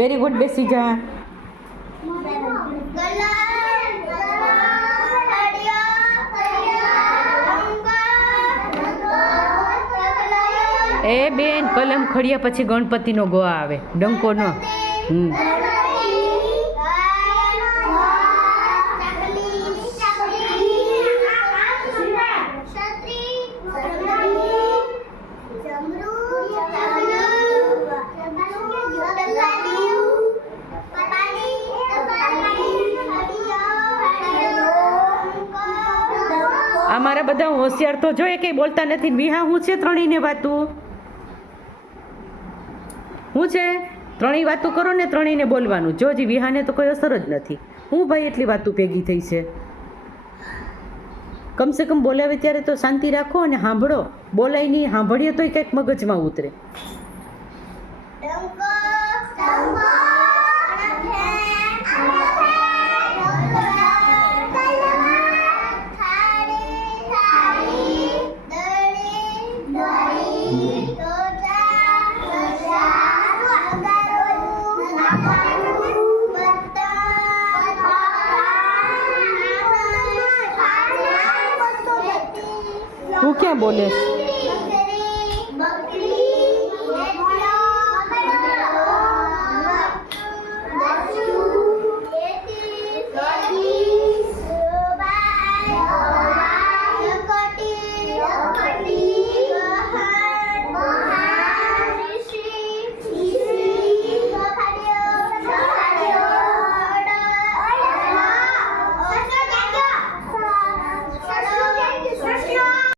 Very good, બેસી જા. એ બેન, કલમ ખડિયા પછી ગણપતિનો ગો આવે, ડંકો નો. અમારા બધા હોશિયાર તો જોઈએ કંઈ બોલતા નથી. વિહા હું છે ત્રણેયને વાતું? હું છે ત્રણેય વાતું કરો ને, ત્રણેયને બોલવાનું. જોજી વિહાને તો કોઈ અસર જ નથી. હું ભાઈ એટલી વાતું ભેગી થઈ છે. કમસે કમ બોલાવે ત્યારે તો શાંતિ રાખો અને સાંભળો. બોલાય નહીં, સાંભળીએ તોય કંઈક મગજમાં ઉતરે. તું ક્યાં બોલે?